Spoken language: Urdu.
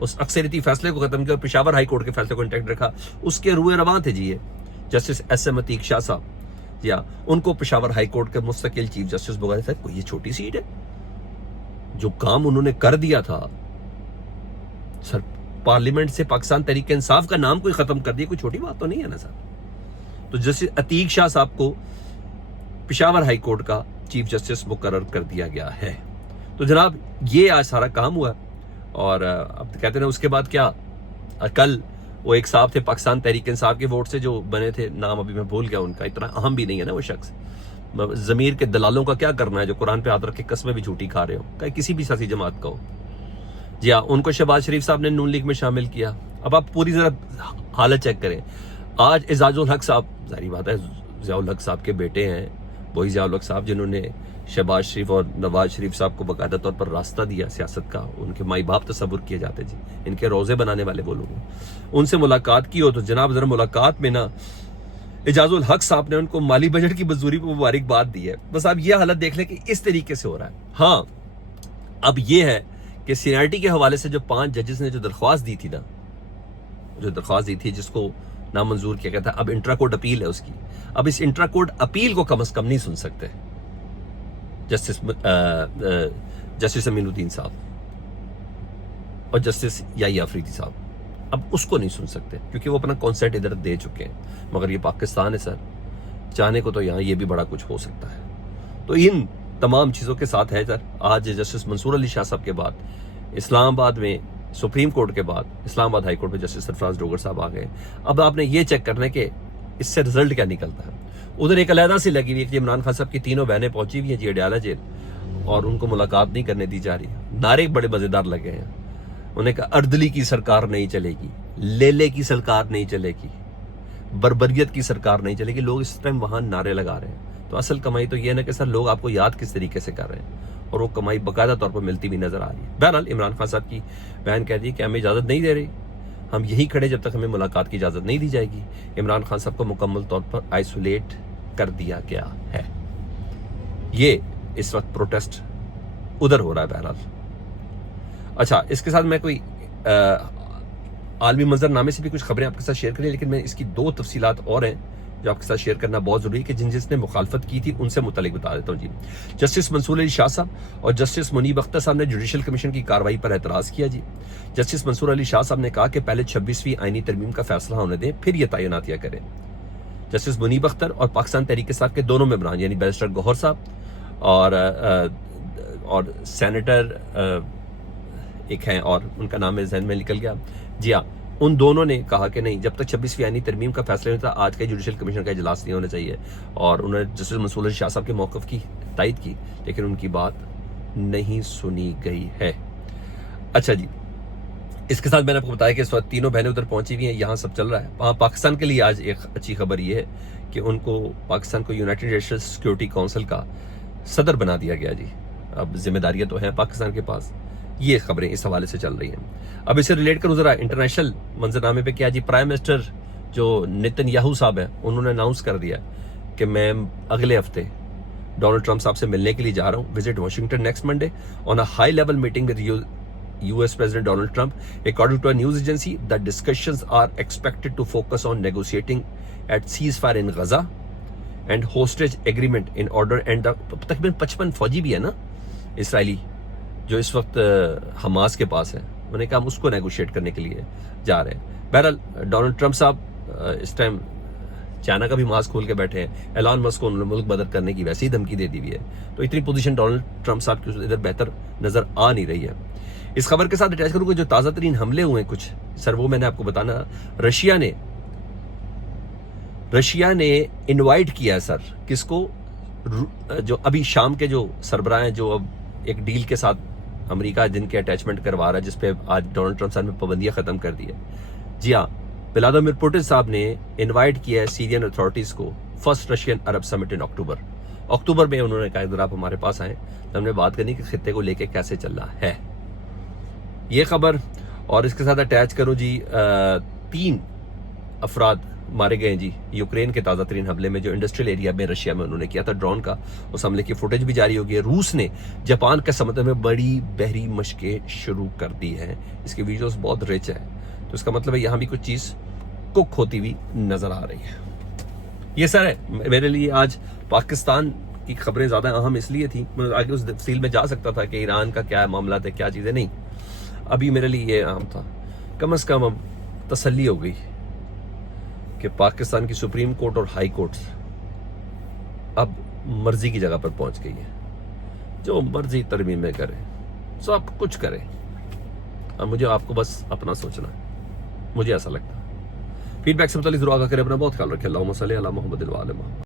اس اکثریتی فیصلے کو ختم کیا اور پشاور ہائی کورٹ کے فیصلے کو انٹیکٹ رکھا. اس کے روئے رواں تھے جی یہ جسٹس ایس ایم عتیق شاہ صاحب. جی ہاں, ان کو پشاور ہائی کورٹ کے مستقل چیف جسٹس بغیر تھا. کوئی یہ چھوٹی سیٹ ہے؟ جو کام انہوں نے کر دیا تھا سر, پارلیمنٹ سے پاکستان تحریک انصاف کا نام کوئی ختم کر دیا, کوئی چھوٹی بات تو نہیں ہے نا سر. تو جسٹس عتیق شاہ صاحب کو پشاور ہائی کورٹ کا چیف جسٹس مقرر کر دیا گیا ہے. تو جناب یہ آج سارا کام ہوا. اور اب کہتے ہیں اس کے بعد کیا, کل وہ ایک صاحب تھے پاکستان تحریک انصاف کے ووٹ سے جو بنے تھے, نام ابھی میں بھول گیا ان کا, اتنا اہم بھی نہیں ہے نا وہ شخص. ضمیر کے دلالوں کا کیا کرنا ہے جو قرآن پہ ہاتھ رکھ کے قسمیں بھی جھوٹی کھا رہے ہو, کہ کسی بھی سیاسی جماعت کا ہو. جی ہاں, ان کو شہباز شریف صاحب نے نون لیگ میں شامل کیا. اب آپ پوری ذرا حالت چیک کریں. آج اعزاز الحق صاحب, ظاہری بات ہے ضیاء الحق صاحب کے بیٹے ہیں, وہی ضیاء الحق صاحب جنہوں نے شہباز شریف اور نواز شریف صاحب کو باقاعدہ طور پر راستہ دیا سیاست کا. ان کے مائی باپ تصور کیے جاتے جی, ان کے روزے بنانے والے وہ لوگ. ان سے ملاقات کی ہو تو جناب ذرا ملاقات میں نا اعجاز الحق صاحب نے ان کو مالی بجٹ کی منظوری پہ مبارکباد دی ہے. بس آپ یہ حالت دیکھ لیں کہ اس طریقے سے ہو رہا ہے. ہاں اب یہ ہے کہ سینئرٹی کے حوالے سے جو 5 ججز نے جو درخواست دی تھی نا, جو درخواست دی تھی جس کو نامنظور کیا گیا تھا, اب انٹرا کورٹ اپیل ہے اس کی. اب اس انٹرا کورٹ اپیل کو کم از کم نہیں سن سکتے جسٹس امین الدین صاحب اور جسٹس یحییٰ آفریدی صاحب. اب اس کو نہیں سن سکتے کیونکہ وہ اپنا کانسنٹ ادھر دے چکے ہیں. مگر یہ پاکستان ہے سر, چاہنے کو تو یہاں یہ بھی بڑا کچھ ہو سکتا ہے. تو ان تمام چیزوں کے ساتھ ہے سر, آج جسٹس منصور علی شاہ صاحب کے بعد اسلام آباد میں سپریم کورٹ کے بعد اسلام آباد ہائی کورٹ میں جسٹس سرفراز ڈوگر صاحب آ گئے. اب آپ نے یہ چیک کرنا ہے کہ اس سے رزلٹ کیا نکلتا ہے. ادھر ایک علیحدہ سے لگی ہوئی ہے کہ عمران خان صاحب کی 3 بہنیں پہنچی ہوئی ہیں جی اڈیالہ جیل, اور ان کو ملاقات نہیں کرنے دی جا رہی. نعرے بڑے مزیدار لگے ہیں. انہوں نے کہا اردلی کی سرکار نہیں چلے گی, لیلے کی سرکار نہیں چلے گی, بربریت کی سرکار نہیں چلے گی. لوگ اس ٹائم وہاں نعرے لگا رہے ہیں. تو اصل کمائی تو یہ ہے نا کہ سر لوگ آپ کو یاد کس طریقے سے کر رہے ہیں, اور وہ کمائی باقاعدہ طور پر ملتی بھی نظر آ رہی ہے. بہرحال عمران خان صاحب کی بہن کہہ دی کہ ہمیں اجازت نہیں دے رہی, ہم یہی کھڑے جب تک ہمیں ملاقات کی اجازت نہیں دی جائے گی. عمران خان صاحب کو مکمل طور پر آئسولیٹ کر دیا گیا ہے. یہ اس وقت پروٹیسٹ ادھر ہو رہا ہے. بہرحال اچھا, اس کے ساتھ میں کوئی عالمی منظر نامے سے بھی کچھ خبریں آپ کے ساتھ شیئر کریں, لیکن میں اس کی 2 تفصیلات اور ہیں جو آپ کے ساتھ شیئر کرنا بہت ضروری ہے کہ جس نے مخالفت کی تھی ان سے متعلق بتا دیتا ہوں جی. جسٹس منصور علی شاہ صاحب اور جسٹس منیب اختر صاحب نے جوڈیشل کمیشن کی کارروائی پر اعتراض کیا جی. جسٹس منصور علی شاہ صاحب نے کہا کہ پہلے 26ویں آئینی ترمیم کا فیصلہ ہونے دیں, پھر یہ تعیناتیاں کریں. جسٹس منیب اختر اور پاکستان تحریک انصاف کے دونوں ممبران یعنی بیرسٹر گوہر صاحب اور سینیٹر ایک ہیں اور ان کا نام ذہن میں نکل گیا, جی ہاں, ان دونوں نے کہا کہ نہیں, جب تک 26ویں آئینی ترمیم کا فیصلہ نہیں ہوتا آج کا جوڈیشل کمیشن کا اجلاس نہیں ہونا چاہیے. اور انہوں نے جسٹس منصور علی شاہ صاحب کے موقف کی تائید کی, لیکن ان کی بات نہیں سنی گئی ہے. اچھا جی, اس کے ساتھ میں نے آپ کو بتایا کہ اس وقت 3 بہنیں ادھر پہنچی ہوئی ہیں, یہاں سب چل رہا ہے. وہاں پاکستان کے لیے آج ایک اچھی خبر یہ ہے کہ ان کو پاکستان کو یونائٹڈ نیشنز سیکورٹی کونسل کا صدر بنا دیا گیا جی. اب ذمہ داریاں تو ہیں پاکستان کے پاس. یہ خبریں اس حوالے سے چل رہی ہیں. اب اسے ریلیٹ کروں ذرا انٹرنیشنل منظرنامے پہ کیا جی. پرائم منسٹر جو نیتن یاہو صاحب ہیں انہوں نے اناؤنس کر دیا کہ میں اگلے ہفتے ڈونلڈ ٹرمپ صاحب سے ملنے کے لیے جا رہا ہوں. Visit Washington next Monday on a high level meeting with US President Donald Trump. According to a news agency, the discussions are expected to focus on negotiating at ceasefire in Gaza and hostage agreement in order and the تقریباً 55 فوجی بھی ہے نا اسرائیلی جو اس وقت حماس کے پاس ہے, انہوں نے کہا ہم اس کو نیگوشیٹ کرنے کے لیے جا رہے ہیں. بہرحال ڈونلڈ ٹرمپ صاحب اس ٹائم چائنا کا بھی ماسک کھول کے بیٹھے ہیں. ایلان مسک کو انہوں نے ملک بدر کرنے کی ویسے ہی دھمکی دے دی ہوئی ہے. تو اتنی پوزیشن ڈونلڈ ٹرمپ صاحب کی ادھر بہتر نظر آ نہیں رہی ہے. اس خبر کے ساتھ اٹیچ کروں کہ جو تازہ ترین حملے ہوئے ہیں کچھ سر, وہ میں نے آپ کو بتانا. رشیا نے انوائٹ کیا ہے سر کس کو, جو ابھی شام کے جو سربراہ ہیں جو اب ایک ڈیل کے ساتھ امریکہ جن کے اٹیچمنٹ کروا رہا ہے جس پہ آج ڈونلڈ ٹرمپ صاحب نے پابندیاں ختم کر دی ہے. جی ہاں, ولادیمیر پوٹن صاحب نے انوائٹ کیا ہے سیرین اتھارٹیز کو فرسٹ رشین عرب سمٹ ان اکتوبر میں. انہوں نے کہا اگر آپ ہمارے پاس آئیں تو ہم نے بات کرنی کہ خطے کو لے کے کیسے چلنا ہے. یہ خبر اور اس کے ساتھ اٹیچ کروں جی 3 افراد مارے گئے ہیں جی یوکرین کے تازہ ترین حملے میں جو انڈسٹریل ایریا میں رشیا میں انہوں نے کیا تھا ڈرون کا. اس حملے کی فوٹیج بھی جاری ہو گئی ہے. روس نے جاپان کے سمندر میں بڑی بحری مشقیں شروع کر دی ہیں. اس کی ویڈیوز بہت رچ ہیں, تو اس کا مطلب ہے یہاں بھی کچھ چیز کک ہوتی ہوئی نظر آ رہی ہے. یہ سر ہے میرے لیے آج پاکستان کی خبریں زیادہ اہم اس لیے تھیں. میں آگے اس تفصیل میں جا سکتا تھا کہ ایران کا کیا معاملات ہے, کیا چیزیں, نہیں. ابھی میرے لیے یہ اہم تھا. کم از کم اب تسلی ہو گئی کہ پاکستان کی سپریم کورٹ اور ہائی کورٹس اب مرضی کی جگہ پر پہنچ گئی ہے. جو مرضی ترمیمیں کرے, سب کچھ کرے, اب مجھے آپ کو بس اپنا سوچنا ہے. مجھے ایسا لگتا ہے. فیڈ بیک سے متعلق ضرور آگاہ کریں. اپنا بہت خیال رکھیں. اللہم صلی علی محمد و علی محمد.